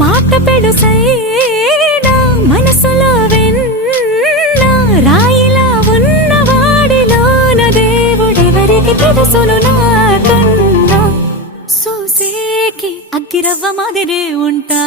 మాట పెడుసైనా మనసులో వెన్న రాయిలా ఉన్నవాడిలోన దేవుడెవరికి తెలుసును నాకన్నా. సూసేకి అగ్గిరవ్వ మాదిరే ఉంటా